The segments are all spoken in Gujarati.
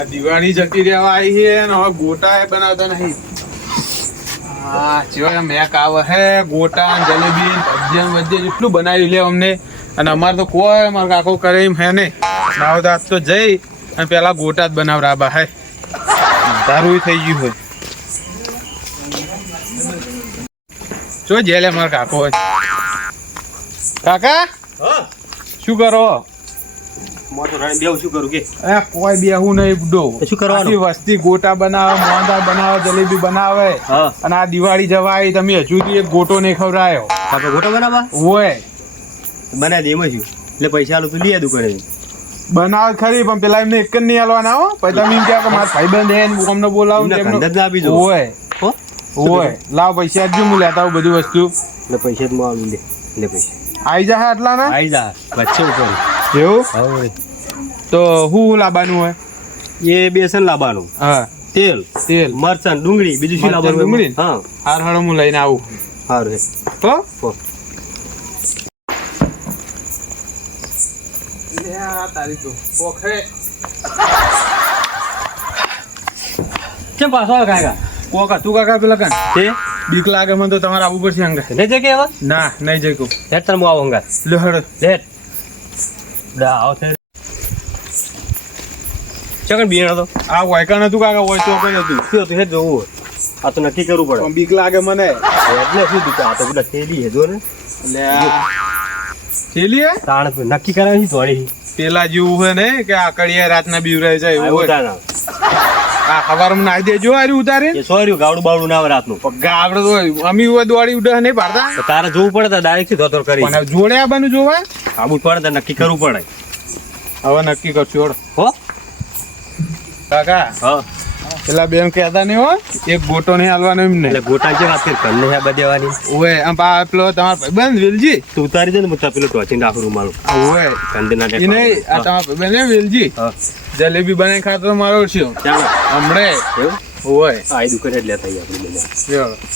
આ દિવાળી જતી રહેવા આવી છે ને હવે ગોટા એ બનાવતા નહીં. હા ચેવા મેક આવે હે ગોટા જલેબી ભજીયા બધે એટલું બનાવી લે અમને. અને અમારે તો કોઈ અમારે કાકો કરે એમ હે નહીં. દાવદાત તો જઈ અને પેલા ગોટા જ બનાવરાબા હે તારું થઈ ગયું હોય. જો જેલે મારા કાકો હોય. કાકા શું કરો? કોઈ બેહું નહીં બુડો. શું કરવાનું? વસ્તી ગોટા બનાવે, મોહનદાળ બનાવે, જલેબી બનાવે અને આ દિવાળી જવાય તમે હજુ એક ગોટો નહીં ખવડાયો. ગોટો બનાવવા હોય બનાવી દે એમાં શું એટલે પૈસા આલું તું લઈ દુકાને બનાવ ખરી પણ પેલા એમને એક જ નહીં આલવાના હો. પછી તમે એમ કહો કે મારા ભાઈબંધ હે અમને બોલાવું હોય હોય લાવ પૈસા જ હું લેતા આવું બધી વસ્તુ એટલે પૈસા જ આલું લે લે પૈસા આવી જા આટલા ના આવી જા વચ્ચે ઉપર એવું તો શું લાવવાનું હોય? એ બેસન લાવવાનું, હા તેલ તેલ મરચાં ડુંગળી બીજું શું લાવવાનું? ડુંગળી. હા હાર હળ હું લઈને આવું. સારું તો કેમ પાછો આવે કાકા? કોકા તું કાકા પેલા કાન તે બીક લાગે મને તો તમારે આવવું પડશે અંગા. નહીં જઈ કે હવે ના નહીં જઈ કહું. હેઠ તાર હું આવું અંગા લે હળ લેટ આવો છે ચકન બીણ હતો આ વાયકા નતું કાકા હોય તો કઈ નતું. શું હતું હેઠ જોવું આ તો નક્કી કરવું પડે. પણ બીક લાગે મને એટલે શું હતું આ તો બધા થેલી હે જો ને થેલી હે તાણ નક્કી કરાવી થોડી પેલા જેવું હોય ને કે આકડિયા રાતના બીવરાય જાય એવું હોય. આ ખબરમાં નાઈ દેજો આરી ઉતારે એ સોર્યું ગાવડું બાવડું ના આવે રાતનું ગાબડો તો અમી દોડી ઉડે નહીં પાડતા. તો તારે જોવું પડે તો ડાયરેક્ટ ધોતર કરી પણ જોડે આ બાનું જોવા આબુ પડે તો નક્કી કરવું પડે. હવે નક્કી કરશું હો કાકા. હા પેલા બેન કહેતા નહીં હો એક ગોટો નહીં હાલવાનો એમને. એટલે ગોટા જે વાત કરી ઘરને હે બદેવાની ઓય આમ પેલો તમારો ભાઈબંધ વેલજી તું ઉતારી દે ને મુતા પેલો ટોચીને રાખું રૂમાલું ઓય કંદે ના એ નહીં આ તમારો ભાઈબંધ વેલજી હા જલેબી બનાવી ખાતો મારો છે ચાલો હમણે એવું ઓય આ દુકાને જ લેતા આવીએ આપણે બધા.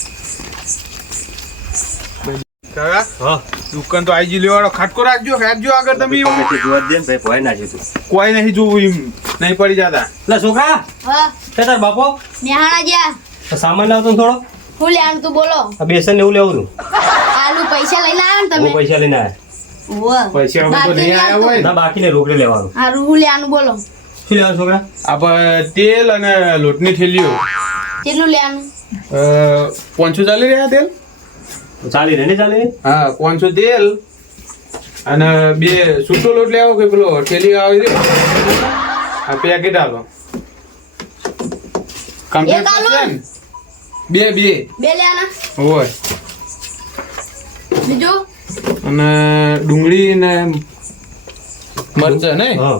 કાકા હા દુકાન તો આઈ જી લેવાડો ખાટકો રાખજો ખાટજો આગળ તમે તે જોવા દે ને ભાઈ ભય નાખ્યું તું કોઈ નહીં જોવું એમ નહીં પડી જતા. લે છોકરા હા તે તાર બાપો નેહાણા ગયા તો સામાન લાવતો ને થોડો હું લેવાનું તું બોલો આ બેસન ને એવું લેવું તું આલુ પૈસા લઈને આવ્યો ને હું તમે પૈસા લઈને આવ્યા વાહ પૈસા વગર તો નહીં આવ્યા હોય ના બાકીને રોકડે લેવાનું હારું હું લેવાનું બોલો શું લેવાનું છોકરા આપણે તેલ અને લોટની થેલીઓ કેટલું લેવાનું 500 ચાલી રહ્યા તેલ. ચાલી ને ચાલી હા 500 તેલ અને 2 સૂટો લોટ લેવો કે પેલો થેલી આવે છે આ પેકેટ આલો કમ્પ્લીટ એક આલો? છે ને બે લેવાના હોય બીજું અને ડુંગળી ને મરચાં નહીં હા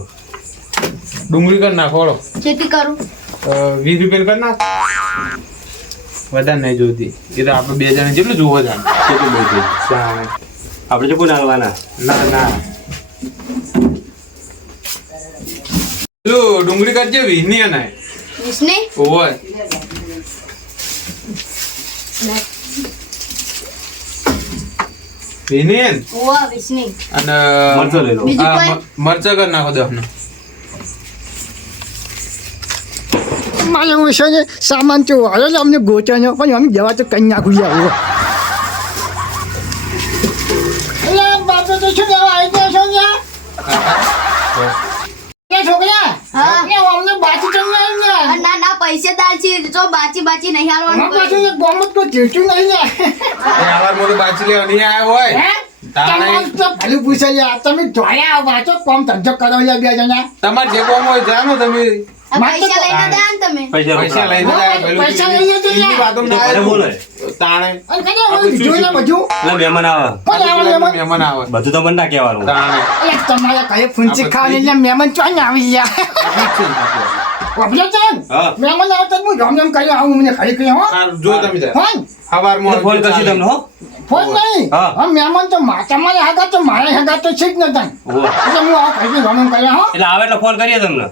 ડુંગળી કરી નાખો હળો. ખેતી કરું 20 રૂપિયા કરી નાખ વધારે નહીં જોતી એ તો આપણે 2 જણા જેટલું જોવો જ કેટલું બહુ છે આપણે જો કોઈ નાખવાના ના ના પેલું ડુંગળી કરજે 20 ની અને વિષ્ણુ હોય વિનેન વાહ વિષ્ણુ અને મરચાં લઈ લો. બીજું આ કોઈ? મરચાં કરી નાખો 10 ને. મારે વિશે સામાન તો આવ્યો છે અમને ગોચાનો પણ અમે જવા તો કઈ નાખું આવું બાપુ તો શું કહેવા આવી ગયા છો છોકરા હા અમને બાચી ચંગા આ ના ના પૈસેદાર છે તો બાચી નહીં હાલવાનું કોઈ. ગમત કોઈ જીવતું નહીં ને એ આવાર મોટું બાચી લેવા નહીં આવ્યો હોય તાણે ભલું પૂછે તમે ધોયા વાંચો કોમ ધંધો કરો બે જણા તમારે જે કોમ હોય જાણો તમે આ પૈસા લઈને દે ને તમે પૈસા લઈને જાય પેલું પૈસા લઈને જઈએ. બીજી વાતો ના અરે આવે. બોલો તાણે અને કદાચ હવે બીજું ને બધું એટલે મહેમાન આવે કોણ આવે મહેમાન? મહેમાન આવે બધું તો મને ના કહેવાનું તાણે અરે તમારા ઘરે ફૂંચી ખાવાની એટલે મહેમાન ચોઈ આવી ગયા ઠીક છે ને આપણે. વાપર્યો ચાલ હા. મહેમાન આવતા જ હું રમ રમ કરી આવું મને ખરી કહી હો સારું, જો તમે જાય ફોન સવારમાં ફોન કરશું તમને હો ફોન નહીં હા. હા મહેમાન તો તમારે હાગા તો મારે હાગા તો છે જ નતા ઓહો. એટલે હું આવું ખરી રમ રમ કરી હો એટલે આવે એટલે ફોન કરીએ તમને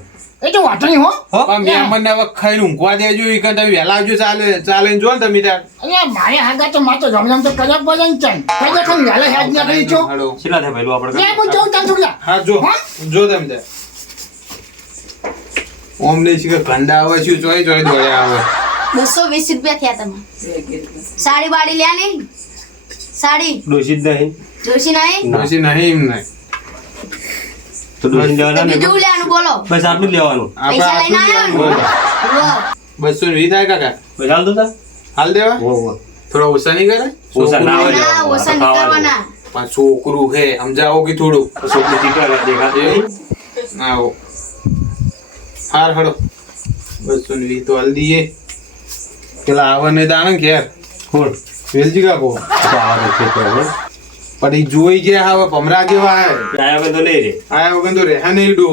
એ તો વાંધો નહીં હો હો પણ મહેમાનને હવે ખાઈને ઊંઘવા દેજો ઈ કાં તમે વહેલા આવજો ચાલે ને જો ને તમે તાર અરે મારે હાગા તો મારે તો રમ રમ તો કરવા પડે ને ચાલ કઈ દેખાન વહેલા હેજ ના કરી છો હાલો. કેટલા થાય પહેલું આપણે લે હું જાઉં તાન છોકરા હા જો હા? જો તમે તાર ઓમ નહીં શીખે કંડા આવે શું ચોય ચોય દોડ્યા આવે 220 રૂપિયા થયા તમે સાડી બાડી લ્યા નહીં સાડી ડોશી જ નહીં જોશી નહીં પછી નહીં એમ નહીં તો ડોશી લેવાના ને બીજું લેવાનું બોલો બસ આટલું જ લેવાનું પૈસા લઈને આવ્યા ને? બોલો. 220 થાય કાકા બસ હાલ દો તા હાલ દેવા ઓ થોડા ઓછા નહીં કરે ઓછા ના આવે ના, ઓછા નહીં કરવાના. પણ છોકરું હે સમજાવો કે થોડું છોકરી ચીકણા દેખાતું નહીં આવો હાર હડો 220 તો હાલ દઈએ પેલા આવે નહીં દાણે ઘેર કોણ વેલજી કાકો તો આવે છે તો હવે પણ ઈ જોઈ ગયા હવે ભમરા કેવા હે આયા વગર તો નહીં રે આયા વગર તો રેહા નહીં ડો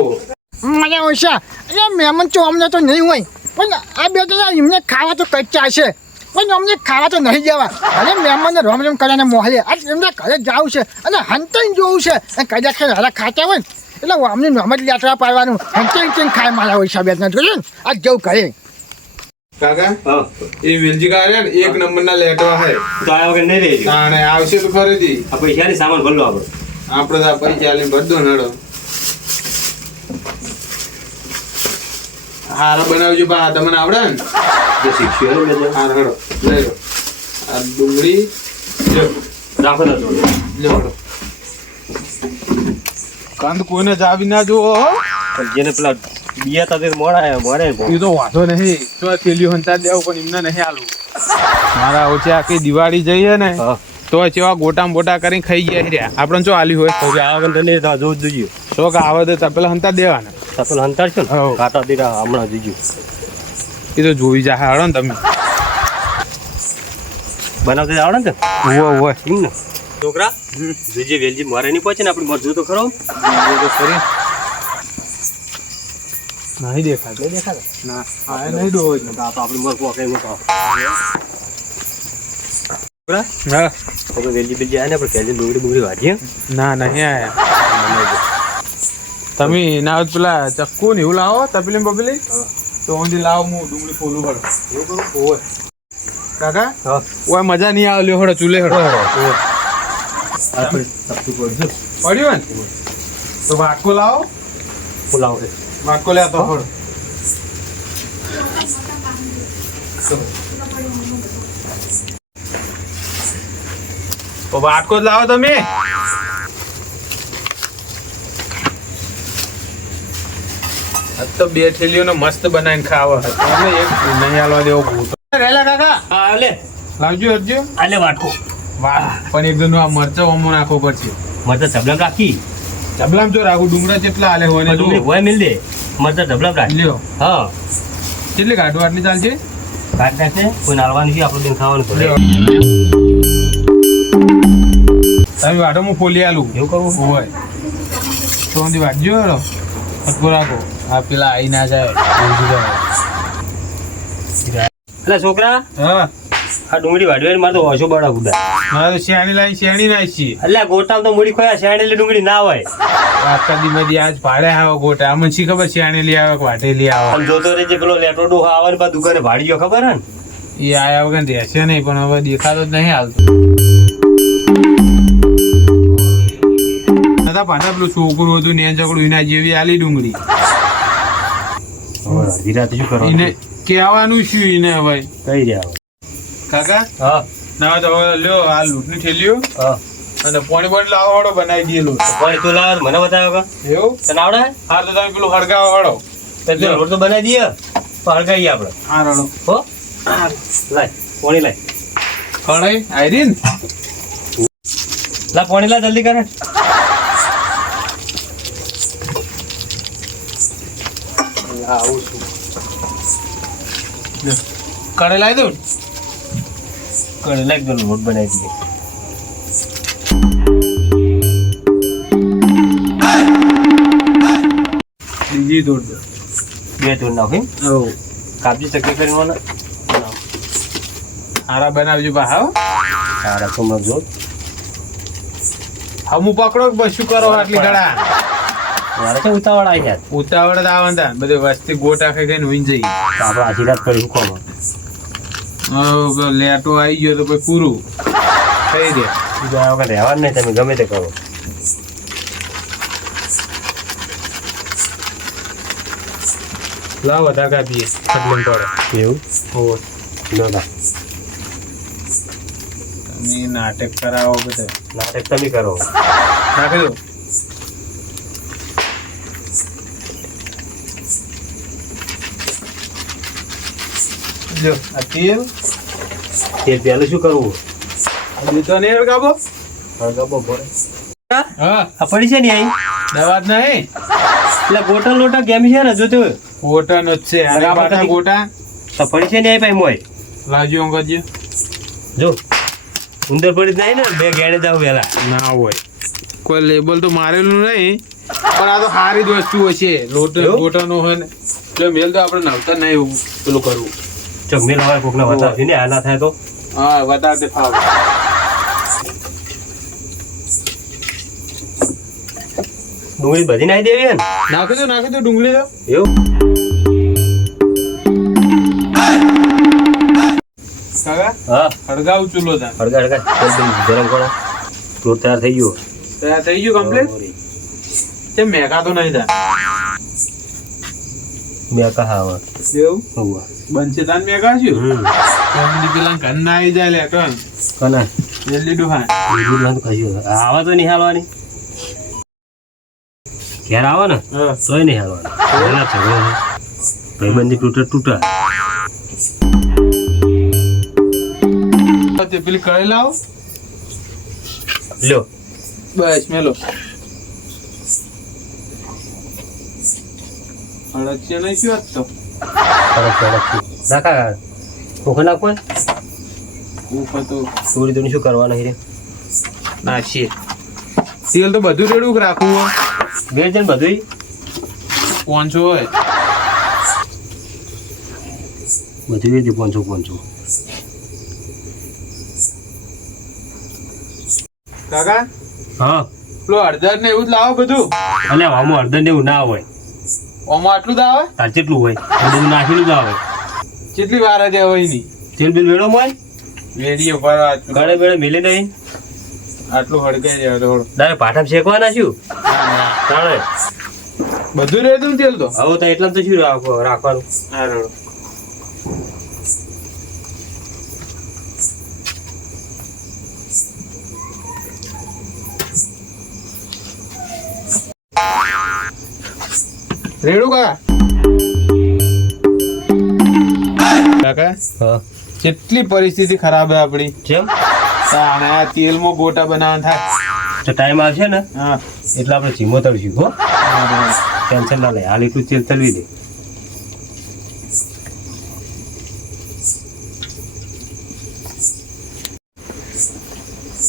મજા ઓછા અરે મહેમાન તો અમને તો નહીં હોય પણ આ બે તો એમને ખાવા તો કચ્ચા છે પણ અમને ખાવા તો નહીં જવા અને મહેમાનને રોમ રોમ કરીને મોહલે આ એમને ઘરે જવું છે અને હંતાઈને જોવું છે અને કદાચ હારા ખાતા હોય ને એટલે અમને નોમ જ લેટવા પાડવાનું હંતાઈને ખાય મારા ઓછા બે જોયું ને આ જવું કરે કાકા હા એ વેલજી કા ને એક નંબર ના લેટવા હે તો આયા વગર નહીં રહેજો તાણે આવશે તો ખરીદી આ પૈસાની સામાન ભરલો આપણે આપણે તો આ પૈસા લઈને બધો નડો હારા બનાવજો બા તમને આવડે ને જે શીખ્યું ને મેં હાર હડો લઈ લો આ ડુંગળી લ્યો રાખો તો લ્યો હડો કંદ કોઈને જાવી ના જુઓ હો. જેને પેલા બિયા તા તે મોડા મોડે એ તો વાંધો નહીં તો થેલીઓ હંતા દેવું પણ એમને નહીં આલું મારા ઓછે આખી દિવાળી જઈએ ને હા તો ચેવા ગોટામ બોટા કરીને ખાઈ ગયા રહ્યા આપણે શું આલી હોય તો આયા વગર તો નહીં જોવું જ જોઈએ શોખ આવે તો તપેલા હંતા દેવાના સપલ હંતાડ છો ને હા. કાંટા દીરા હમણાં જોજો એ તો જોઈ જા હાડો ને તમે બનાવતા આવડે ને ઉવો ઉવો એમ ને છોકરા જોજે વેલજી મારે નહીં પહોંચે ને આપણી મરજુ તો ખરો નહીં દેખાતું નહીં દેખાતા ના આ નહીં ડોય આ તો આપણી મર પોકે એમ કહો છોકરા હા તમે વેલજી બેલજી આયા ને આપણે કેજી ડુંગળી બુંગળી વાજીએ ના નહીં આયા તમે ના હોય તો પેલા ચક્કુ ને એવું લાવો તપેલી બપેલી તો ઊંધી લાવો હું ડુંગળી ફોલું પડો એવું કરું ઓય કાકા હા ઓય મજા નહીં આવે લ્યો હડો ચૂલે હડો આપણે સબતું કરજો પડ્યું ને તો વાટકો લાવો ફુલાવ છે વાટકો લે તો હડો તો વાટકો જ લાવો તમે આ તો બે થેલીઓનો મસ્ત બનાવીને ખાવા તમે એક નહીં હાલવા દેવો ભૂતો રેલા કાકા હા લે લાવજો હરજો આલે વાટકો વાહ પણ એકદમ આ મરચા ઓમો નાખવો પડશે મરચા ઢબલામ રાખી ચબલામ જો રાખું ડુંગળા કેટલા આલે હોય ને ડુંગળી હોય મિલ દે મરચા ઢબલામ રાખી લ્યો હા કેટલી કાઢવા આટલી ચાલશે કાઢ નાખશે કોઈ નાળવાનું છે આપણું દિન ખાવાનું પડે લ્યો. તમે વાટો હું ફોલી આલું એવું કરવું હોય તો ઊંધી વાટજો હેડો હટકો રાખો આ પેલા આઈ ના જાય ઊંધી જાય. એટલે છોકરા હા આ ડુંગળી વાડવે મારે તો ઓછો બડા ગુડા મારે તો શેણી લાઈ શેણી નાખી એટલે ગોટામ તો મૂડી ખોયા શેણે એટલે ડુંગળી ના હોય આ કદી મધી આજ ભાડે આવે ગોટા આમને શી ખબર શેણી આવે કે વાટેલી આવે આમ જોતો રહેજે પેલો લેટો ડોહો આવે ને પાછું દુકાને ભાડી ગયો ખબર હે ને એ આયા વગર રહેશે નહીં પણ હવે દેખાતો જ નહીં હાલતો દાદા પાછા પેલું છોકરું હતું ને ચકડું એના જેવી આલી ડુંગળી અડધી રાતે શું એને કરવાનું કહેવાનું શું એને હવે કઈ રહ્યા કાકા હા ના તો હવે લ્યો આ લૂંટની થેલીઓ હા અને પાણી પાણી લાવો હળો બનાવી દઈએ લોટ પાણી તું લાવ મને બતાવ્યો કા એવું તને આવડે હા તો તમે પેલું હળગાવો હળો તો પેલો રોટ તો બનાવી દઈએ તો હળગાઈએ આપણે હા રડો હો લાય પાણી લાય કઢાઈ આયરી ને લા પાણી લા જલ્દી કરે આવું છું કઢાઈ લાવી દઉં કરે લાગ ગયો રોટ બનાવી દઈએ બીજી દોડ દો બે તોડ નાખી ઓ કાપજી ચક્કી કરીને મને હારા બનાવજો બા હા સારા તો મજો હમું પકડો કે બસ શું કરો આટલી ગળા મારે તો ઉતાવળ આવી યાર ઉતાવળ જ આવતા બધે વસ્તી ગોટા ખાઈ ખાઈને હોઈ જઈ તો આપણે આશીર્વાદ કરી કોમ લેટો આવી ગયો તો પછી પૂરું થઈ દે બીજા વખત રહેવા જ નહીં તમે ગમે તે કરો લાવ વધારે કાપીએ ફટલીને પડે એવું હોવે ના ના તમે નાટક કરાવો બધા નાટક તમે કરો નાખી દો લ્યો આ તેલ તે પહેલું શું કરવું આ દીધો નહીં હળગાવો હળગાવો પડે હા આ પડી છે ને અહીં દવા જ નહીં એટલે ગોટા લોટા કેમ છે ને જો તો ગોટાનો જ છે અરે બાટા ગોટા તો પડી છે ને અહીં ભાઈ મોય લાવજો અંગજ્ય જો ઉંદર પડી જ નહીં ને બે ગેડે જાવ વેલા ના હોય કોઈ લેબલ તો મારેલું નહીં પણ આ તો સારી જ વસ્તુ હશે એવું? ગોટાનો હોય ને જો મેલ તો આપણે નવતા નહીં એવું પેલું કરવું ચક મેલ હવે કોકને બતાવશે ને આ ના થાય તો હા વધારે ફાવે ડુંગળી બધી નાખી દેવી હે ને નાખી દો ડુંગળી તો એવું કાકા હા હળગાવ ચૂલો ત્યાં હળગા હળગા તેલ બેલ ગરમ કરો લોટ તૈયાર થઈ ગયો તૈયાર થઈ ગયું કમ્પ્લીટ તે મેકા તો નહીં થાય મેં કહા હવે એવું હોવા બનશે તાન મેકા છું ફેમિલી પેલા ઘર ના આવી જાય લે કન કના જલ્દી ડુહાન બીજું ના તો કશું આવા તો નહીં હાલવાની ઘેર આવો ને હા તોય નહીં હાલવાની પહેલા ઝઘડો છે ભાઈબંધી તૂટા તે પેલી કળી લાવો લ્યો બસ મેલો અડકશે નહીં શું વાત તો નાખા ઓખો નાખો ઉપર તો ચોરી તો શું કરવાના રે નાખીએ તેલ તો બધું રેડું રાખવું હોય બે જણ બધું પોંચો હોય બધું વેચી પોંચો કાકા હા પેલો હળદર ને એવું જ લાવો બધું અને આમાં અડધન એવું ના હોય ઓમાં આટલું જ આવે તાર કેટલું હોય બધું નાખેલું જ આવે કેટલી વાર જ હોય ની તેલ બિલ વેડો હોય વેડીએ ભરવા ગળે બેડે મિલે નહીં આટલું હળગાઈ જાય થોડું તારે પાઠા શેકવાના શું તાણે બધું રહેતું ને તેલ તો હવે તો એટલા તો શું રાખવાનું હા રેડો રેડું કાકા હા કેટલી પરિસ્થિતિ ખરાબ હે આપણી કેમ અને આ તેલમાં ગોટા બનાવવા થાય તો ટાઈમ આવશે ને હા એટલે આપણે ધીમો તળશું હો ટેન્શન ના લે હાલ એટલું તેલ તળવી દે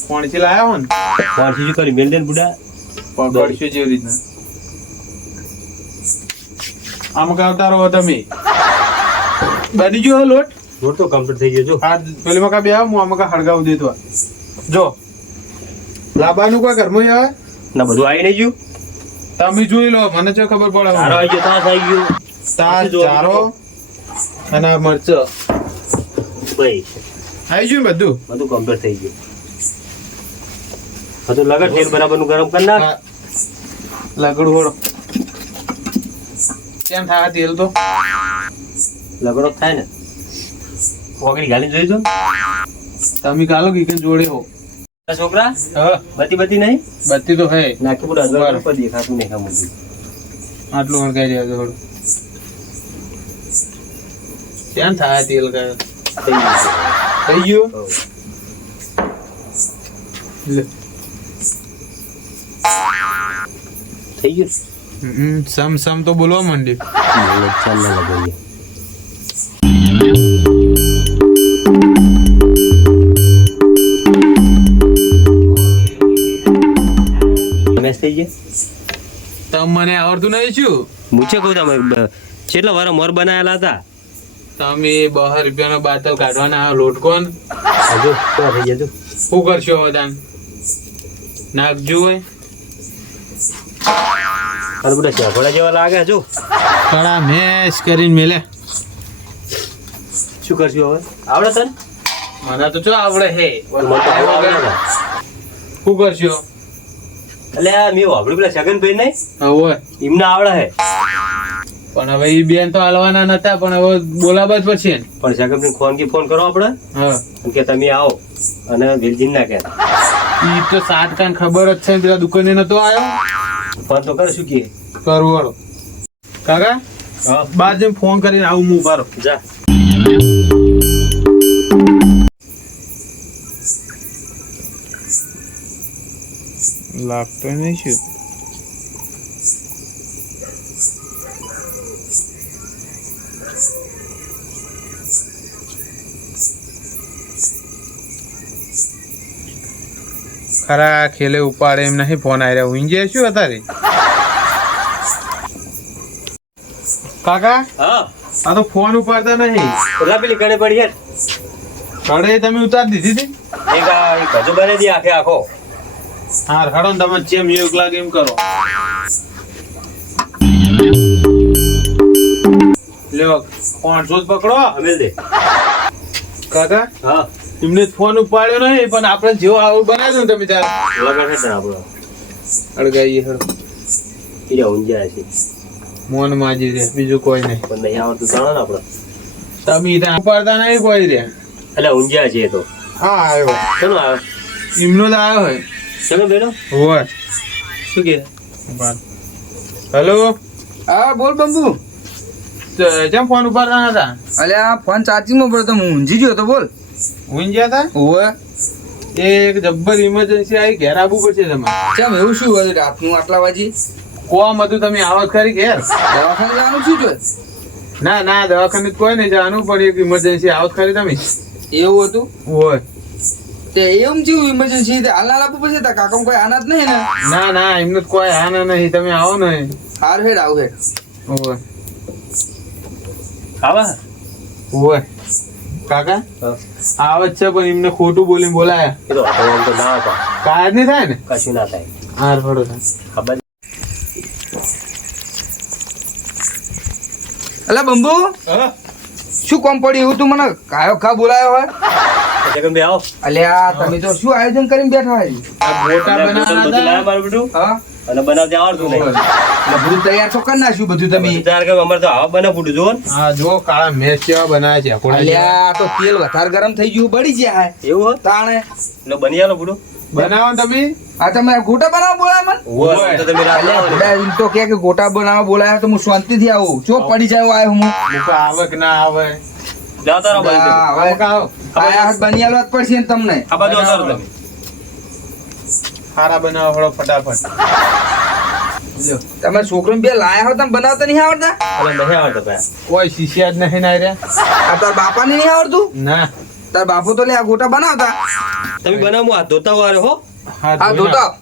કોણથી લાયા હો ને પાછી શું કરી મેલ દે ને બુડા પકડશો જેવી રીતના આમ કાવતા રહો તમે બની ગયો હે લોટ રોડ તો કમ્પ્લીટ થઈ ગયો જો આ પેલી મકા બે આવ હું આમાં હળગાવું દેતો જો લાબાનું કોઈ ઘરમાં આવે ના બધું આવી નહીં ગયું તમે જોઈ લો મને તો ખબર પડે ચારો આવી ગયો તાસ આવી ગયું તાર ચારો અને આ મરચ ભાઈ આવી ગયું ને બધું બધું કમ્પ્લીટ થઈ ગયું બધું લગડ તેલ બરાબરનું ગરમ કરી નાખ હા. લગડું હોડો કેમ થાય આ તેલ તો લગડો થાય ને ઓગળી ગાલી જોઈ દો તમે કાલો કે જોડે હો છોકરા હા બતી નહીં બત્તી તો હે નાખી પૂરા અંદર ઉપર દેખાતું નહીં કામ બધું આટલું હળગાઈ જાય થોડું ક્યાં થાય તેલ કાય થઈ ગયું થઈ ગયું હો. લે. થઈ ગયું સમ સમ તો બોલવા માંડ્યું ચાલ ના લગાવીએ મેસ થઈ ગયા તમ મને આવડતું નહીં શું મૂછે કહું તમે કેટલા વાર મોર બનાયેલા હતા તમે 12 રૂપિયાનો બાટલ કાઢવાના આ લોટકોન હજુ તો થઈ જતું શું કરશો હવે તાન નાખજો હોય અને બધા ચાફડા જેવા લાગે હજુ કડા મેશ કરીને મેલે શું કરશું હવે આવડે તને મને તો જો આવડે હે મને તો આવડે ને. શું કરશો એટલે આ મેં વાપર્યું પેલા છગનભાઈ નહીં હવે એમને આવડે હે પણ હવે ઈ બેન તો હાલવાના નતા, પણ હવે બોલાવવા જ પડશે ને. પણ સાગરભાઈ ખોનગી ફોન કરો આપણે હા કે તમે આવો અને વેલજીન ના કહેતા. ઈ તો સાત કાન ખબર જ છે ને, પેલા દુકાને નતો આવ્યો. ફોન તો કરશું કે કરવું વાળો કાકા હા બાદ જેમ ફોન કરીને આવું હું ઉભા રહો. જા. લાગતો નહીં શું? ખરા ખેલે ઉપાડે એમ નહીં. ફોન આવી રહ્યો ઊંઘે શું અત્યારે? કાકા હા આ તો ફોન ઉપાડતા નહીં. પેલા પેલી કણે પડી યાર. કડે તમે ઉતારી દીધી હતી? એક હજુ બને દી આખે આખો. હા હડો ને તમે જેમ યોગ લાગે એમ કરો. લ્યો 500 પકડો. અમેલ દે. કાકા હા એમને ફોન ઉપાડ્યો નહીં, પણ આપણે જેવો આવું બનાવ્યું ને તમે ત્યારે લગન છે આપણો. અડગાઈએ હડો. ઈરા ઊંઝા છે મોન માજી રે, બીજું કોઈ નહીં. પણ નહીં આવતું જાણો ને આપણે. તમે ત્યાં ઉપાડતા નહીં કોઈ રે. એટલે ઊંઝા છે તો. હા આવ્યો. ચલો આવે. એમનો જ આવ્યો હોય. ચલો બેનો. હોય શું કે? હેલો હા બોલ બંબુ. કેમ ફોન ઉપાડતા નતા? અલ્યા ફોન ચાર્જિંગમાં પડ્યો તો હું ઊંઝી ગયો તો બોલ. ઊંઘ ગયા હતા? ઓવે એક જબ્બર ઇમરજન્સી આવી, ઘેર આવવું પડશે તમારે. કેમ એવું શું હતું રાતનું આટલા વાજી? કોમ હતું, તમે આવો જ ખરી ઘેર? દવાખાને જવાનું શું છે? ના ના દવાખાને જ કોઈ નહીં જવાનું, પણ એક ઇમરજન્સી આવો જ ખરી તમે. એવું હતું હોય. તે એમ જેવું ઇમરજન્સી હાલ ના લાવવું પડશે તા કાકા કોઈ આના જ નહીં ને? ના ના એમને તો કોઈ હા ના નહીં, તમે આવો ને. હાર હેડ આવ હેડ. હોય આવા. હોય કાકા હા. આવે જ છે, પણ એમને ખોટું બોલીને બોલાયા. એ તો આમ તો ના આપા. કાંઈ જ નહીં થાય ને. કશું ના થાય. હાર ફળો થાય. ખબર. અલા બંબુ શું કોમ પડ્યું એવું તું મને કાયો ખા બોલાયો હોય? જગનભાઈ આવો. અલ્યા તમે તો શું આયોજન કરીને બેઠા હોય? આ ગોટા બનાવવાના બધું લાયા હતા. મારું બેટું. હા અને બનાવતે આવડતું નહીં. હોય. એટલે બધું તૈયાર તો કરી નાખ્યું બધું તમે. વિચાર કે અમારે તો આવા બને ફૂટું જુઓ ને. હા જો કાળા મેચ કેવા બનાવે છે કોડા જેવા. અલ્યા આ તો તેલ વધારે ગરમ થઈ ગયું બળી ગયા હે એવું હોય તાણે. એટલે બની આલો ફૂટું. બનાવો ને તમે. આ તમે ગોટા બનાવવા બોલાય મને? હોય તો તમે રાત અલ્યા લાવો ને. ભડા એમ તો કે ગોટા બનાવવા બોલાયા તો હું શાંતિથી આવું ચો પડી જાય આવ્યો હું. મુકા આવે કે ના આવે. જાઓ તારો બાજુ. હા, હવે મુકા આવો. આયા હાથ બની આલવા જ પડશે ને તમને. આ બાજુ આવતારો તમે. ખારા બનાવો હળો ફટાફટ. લ્યો. તમે છોકરો બે લાયા હો તમે બનાવતા નહીં આવડતા? અલા નહીં આવડતો ભાઈ. કોઈ શિષ્યા જ નહીં ના રહ્યા. આ તાર બાપાને નહીં આવડતું? ના તાર બાપુ તો લે આ ગોટા બનાવતા. તમે બનાવો હાથ ધોતા વાળો હો. હાથ હા ધોઈ ધોતા. નાખ.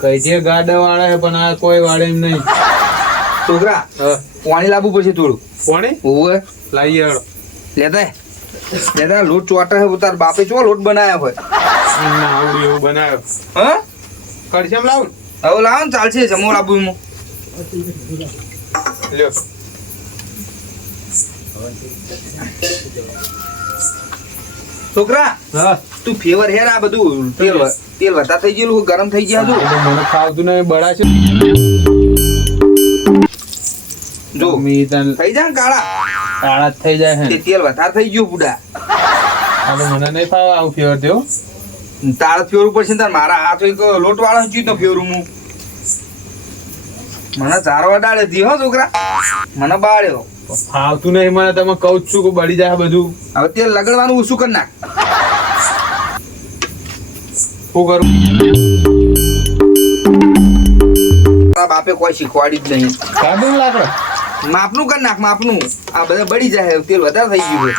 કઈ જે ગાડા વાળા છે, પણ આ કોઈ વાળે એમ નહીં. છોકરા હા. પાણી લાવવું પડશે થોડું. કોણે ઓવે લાવીએ હળો. લેતા લોટ ચોટા હે તાર બાપે ચો લોટ બનાયા હોય. એમ ના આવડ્યું એવું બનાવ્યો. હા કડશેમ લાવું. હવે લાવો ને ચાલશે જમો લાવવું એમાં. લ્યો. છોકરા હા. તું ફેવર હેર આ બધું તેલ વધારે થઈ ગયેલું ગરમ થઈ ગયા હતું. એટલે મને ખાવતું નહીં, બળા છે. જો મી તન થઈ જાય ને કાળા કાળા જ થઈ જાય તે છે. તેલ વધારે થઈ ગયું બુડા. આ તો મને નહીં ફાવે આવું ફેવર થયો. તારા ફેવરું પડશે ને તાર મારા આ તો એક લોટ વાળો ચીજ નો ફેવરું હું. મને ચારવા ડાળે દી હો છોકરા મને બાળ્યો. ફાવતું નહીં મને, તમે કહું જ છું કે બળી જાય બધું. હવે તેલ લગડવાનું ઓછું કરી નાખ. શું કરું? તારા બાપે કોઈ શીખવાડી જ નહીં. કાઢું લાકડા. માપનું કરી નાખ માપનું. આ બધા બળી જાય તેલ વધારે થઈ ગયું છે.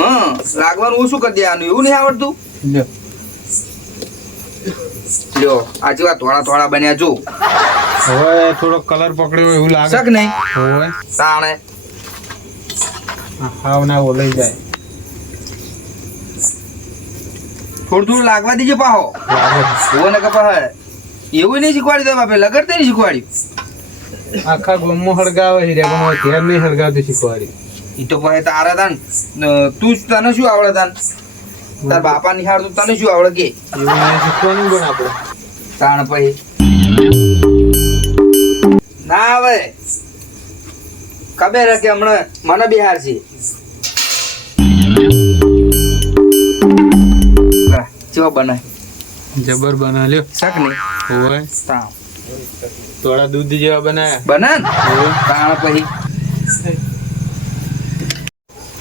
હા લાગવાનું ઓછું કરી દેવાનું એવું નહીં આવડતું. લ્યો. લ્યો આ જેવા થોડા થોડા બન્યા જો હવે થોડો કલર પકડ્યો એવું લાગે. શક નહીં હવે તાણે હાવ ના ઓલાઈ જાય. થોડું થોડું લાગવા દીજે પાહો. લાગે. એવો ને કપા એવું નહીં શીખવાડ્યું તો બાપે લગડતે નહીં શીખવાડ્યું. આખા ગામમાં હળગાવે છે, પણ હવે ઘેર નહીં હળગાવતું શીખવાડી. ઈ તો પછી તારા તાન તું જ તને શું આવડે તાન તાર બાપા નિહાળતું તને શું આવડે કે એવું નહીં શીખવાનું પણ આપણે. તાણ પછી ના આવે ખબર હે કે હમણાં મને બિહાર છે ચેવા બનાય જબર બનાવ્યો શાક નહીં હોય તાવ થોડા દૂધ જેવા બનાયા બને તાણ પછી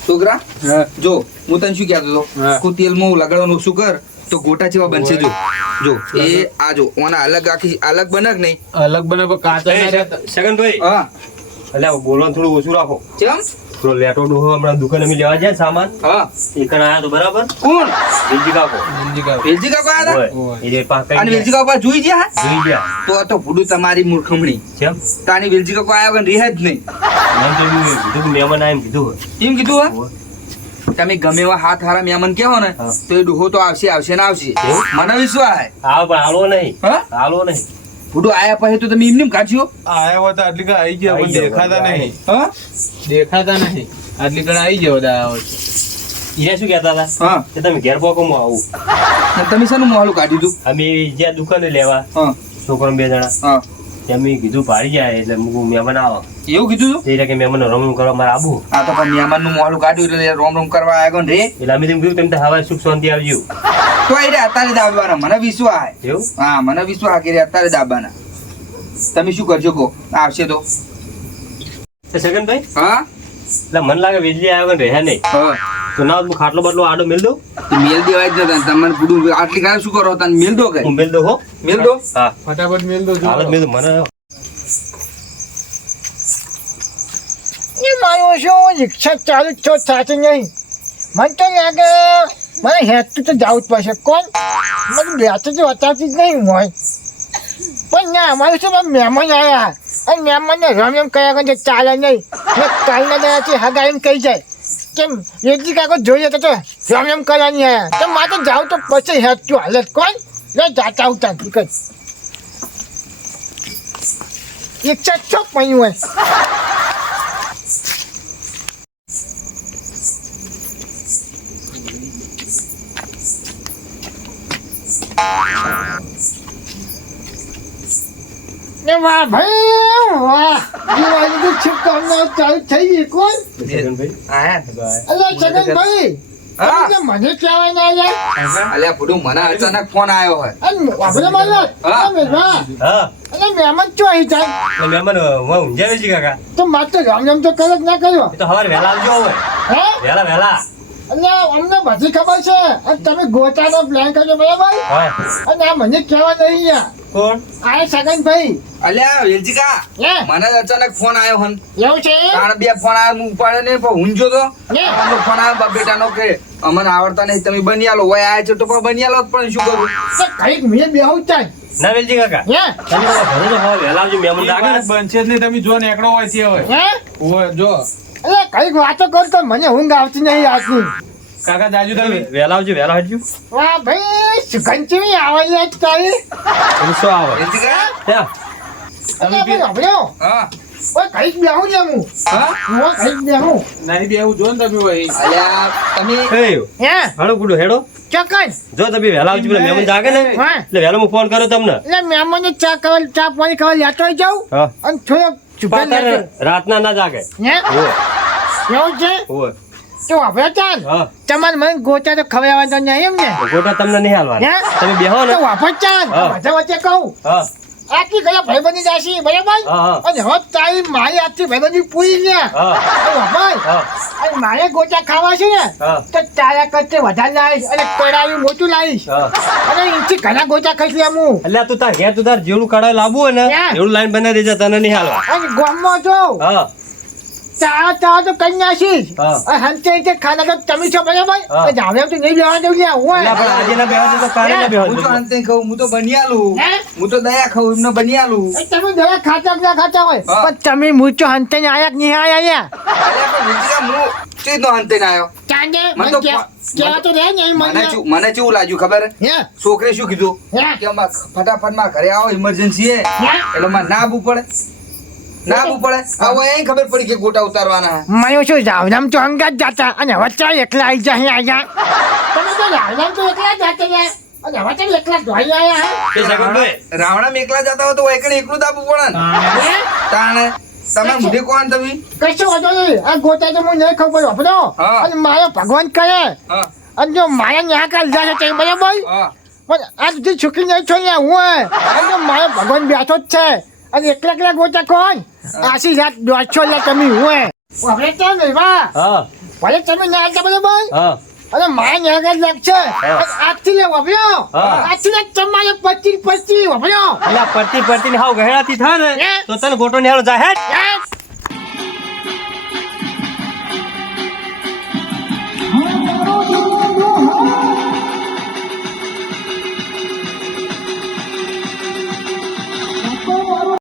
છોકરા હા. જો હું તને શું કહેતો હતો હા. તું તેલમાં લગાડવાનું શું કર તો ગોટા જેવા બનશે જો જો એ આ જો ઓના અલગ આખી અલગ બને કે નહીં અલગ બને પણ કાચા ના રહેતા. સગનભાઈ હા એટલે બોલવાનું થોડું ઓછું રાખો ચમ થોડો લેટો ડોહો હમણાં દુકાને અમે લેવા જાય ને સામાન હા એ કણ આયા તો બરાબર કોણ વેલજી કાકો સમજી ગયા. વેલજી કાકો આયા હોય. હતા એ જે પાસે અને વેલજી કાકો પાસે જોઈ ગયા જોઈ ગયા તો આ તો ભૂડું તમારી મૂર્ખમણી કેમ તાની વેલજી કાકો આયા વગર રહે જ નહીં એમ તો એમ કીધું કે મહેમાન આયા એમ કીધું હોય. એમ કીધું હા હોય. તમે ગમે એવા હાથ હારા મહેમાન કહો ને હા. તો એ ડોહો તો આવશે આવશે ને આવશે એવું? મને વિશ્વાસ હે આવો પણ હાલો નહીં હા હાલો નહીં ભૂડું આયા પછી તો તમે એમને એમ કાઢ્યો આયા હોત આટલી કણ આઈ ગયા પણ દેખાતા નહીં હા દેખાતા નહીં આટલી કણ આઈ ગયા બધા આ વખતે. ઈરા શું કહેતા હતા હા કે તમે ઘેર પોકો હું આવું ને તમે શાનું મોહલું કાઢ્યું તું અમે જ્યાં દુકાને લેવા હા છોકરો 2 જણા હા ત્યાં મેં કીધું ભાડી જાય એટલે મૂકું મહેમાન આવો એવું કીધું તું તે કે મહેમાન રમણ કરવા મારે આવું આ તો પણ મહેમાન નું મોહલું કાઢ્યું એટલે રોમ રોમ કરવા આવ્યા ને રે એટલે અમે તેમ કીધું તમે તો હવા સુખ શાંતિ આવજો તો એ રે અત્યારે દાબવાના મને વિશ્વાસ હે એવું હા મને વિશ્વાસ કે રે અત્યારે દાબવાના તમે શું કરજો કહો આવશે તો તો સગનભાઈ હા એટલે મને લાગે વીજળી આવ્યો ને રહે નહીં હા તો ના હું ખાટલો બાટલો આડો મેલ દઉં તો મેલ દેવાય જ નતા તમને પૂરું આટલી કાંઈ શું કરો તને મેલ દો કે હું મેલ દઉં હો મેલ દો હા ફટાફટ મેલ દો જો. હાલ જ મેલ દઉં મને એ મારો શું રિક્ષા ચાલુ જ છો થતી નહીં મને તો લાગે મને હેતું તો જવું જ પડશે કોણ મને બેઠું તો બતાવતી જ નહીં હોય પણ ના અમારું શું પેલા મહેમાન આવ્યા અને મહેમાનને રમ એમ કર્યા કરે ચાલે નહીં ને કાલના દાડાથી હગાઈને કહી જાય કેમ વેચી કાકો જોઈએ તો રમ એમ કરવા નહીં આવ્યા તો મારે તો જાઉં તો પછી હેતું હાલત કોણ લે જાતા આવતા ટિકટ રિક્ષા ચોક પડ્યું હોય ને વાહ ભાઈ વાહ દિવાળીની શુભકામનાઓ ચાલુ થઈ ગઈ કોણ સગનભાઈ આયા અલ્યા છગનભાઈ હા તમે મને કહેવાય ના યાર અલ્યા પૂરું મને અચાનક ફોન આવ્યો હોય અને આપણે મારો હા. મેલવા હા અને મહેમાન ચો અહીં જાય એટલે મહેમાન હું ઊંઝાવે છે કાકા તો મારે તો રામ તો કરે ના કર્યો એ તો સવારે વહેલા આવજો હવે હે વહેલા અને અમને બધી ખબર છે અને તમે ગોતાનો પ્લાન કરજો બરાબર હા અને આ મને કહેવા નહીં યાર કોણ આ છગનભાઈ અલ્યા વેલજીકા હે મને અચાનક ફોન આવ્યો હન એવું છે તાણ 2 ફોન આવ્યો હું ઉપાડે ને પણ ઊંઝો તો હે આમનો ફોન આવ્યો બાપ બેટાનો કે અમને આવડતા નહીં તમે બની આલો હોય આયા છે તો પણ બની આલો પણ શું કરું તો કઈક મેં બેહું ચાલ ના વેલજી કાકા હે તમે ઘરે તો હવે વહેલા આવજો મહેમાન એ લાગે ને વાત બનશે જ નહીં તમે જો નેકડો હોય તે હોય હે હોય જો અરે કઈક વાતો કર તો મને ઊંઘ આવતી નહીં આજની કાકા જાજુ તમે વહેલા આવજો વહેલા હટજો વાહ ભાઈ સુગંધી આવેલી આજ તારી તમે શું આવે વેલજીકા ત્યાં અરે ભાઈ હબળ્યો હા ઓય કઈક બેહું છે હું હા હું કઈક બેહું નાની બે એવું જો ને તમે હોય અલ્યા તમે હે હે હાલો ગુડો હેડો ચોકન જો તમે વહેલા આવજો પેલા મહેમાન જાગે ને હા એટલે વહેલો હું ફોન કર્યો તમને એટલે મહેમાનને ચા પાણી ખાવા લેતો જાઉં હા અને થોડોક સુગંધ પાછા લેતો રાતના ના જાગે હે હોય એવું છે હોય તો હવે ચાલ હા તમારે મને ગોતા તો ખવડાવવા તો નહીં એમ ને ગોટા તમને નહીં હાલવાના હે? તમે બેહો ને તો વાપર ચાલ હા. વચ્ચે વચ્ચે કહું હા આટલી કલા ભાઈબંધી જાશી બરાબર હા, હા. અને હવે તારી મારી આટલી ભાઈબંધી પૂરી ગયા હા અને વાપર હા અને મારે ગોટા ખાવા છે ને હા તો તારા કરતે વધારે લાવીશ અને કડાવી મોટું લાવીશ હા અને એનથી ઘણા ગોટા ખાઈશ લે હું એટલે તું તાર ઘેર તું તાર જેવડું કડાઈ લાવવું હોય ને હા. એવું લાઈન બનાવી દેજે તને નહીં હાલવા અને ગામમાં જો હા ચા તો કઈ નાખીશ હા. અને હંતે હંતે ખાના તો તમે છો બરાબર હા. અને હવે તો નહીં બેવા દઉં લ્યા એટલે હોય આપણે આજે ના બેહવા દે તો કાલે ના બેહવા હું તો દે. અંતે ખાઉં હું તો બની આલું હે? હું તો દયા ખાઉં એમને બની આલું તમે દવા ખાતા કે ના ખાતા હોય હા. પણ તમે મૂચો હંતે ને આયા કે નહીં આયા યા અલ્યા પણ વેલજીકા હું ચેતનો અંતે ના આવ્યો ચાંદે મને મને તો કેવા તો રહે ને મને કેવું લાગ્યું ખબર હે? હે છોકરે શું કીધું હે કે અમાર ફટાફટ માં ઘરે આવો ઇમરજન્સી હે હે એટલે મારે ના આવવું પડે ના આવવું પડે હવે અહીં ખબર પડી કે ગોટા ઉતારવાના હે મને શું રાવનામ તો અંગાત જાતા અને હવે ચાલ એકલા આવી જાય અહીંયા તમે તો રાવનામ તો એકલા જાતા યાર અને હવે ચાલ એકલા ધોઈ આયા એ સગનભાઈ રાવણા એકલા જતા હોય તો એકને એકલું જ આપવું પડે ને હે તાણે તમારે મુઢે કોણ તમે કશો વાંધો નહીં આ ગોટા તો હું નહીં ખબર વાપરો હા. અને મારો ભગવાન કહે હા અને જો મારા ન્યા કાલ જાય છે બરાબર હા પણ આ સુધી છોકરી નહીં છોડી હું અને મારો ભગવાન બેઠો જ છે અને એકલા એકલા ગોટા કોણ આશી રાત 150 લે તમે હું આપણે તો નહીં વા હા ભલે તમે ના આવતા બરાબર હા અને મારા ન્યા કાલ લાગશે આજથી લે વાપર્યો હા. આજથી લે તમારે 25 વાપર્યો એટલે પડતી ને હાવ ગહેડાથી થાય ને હે? તો તને ગોટો નિહાળો જાય હેટ યાર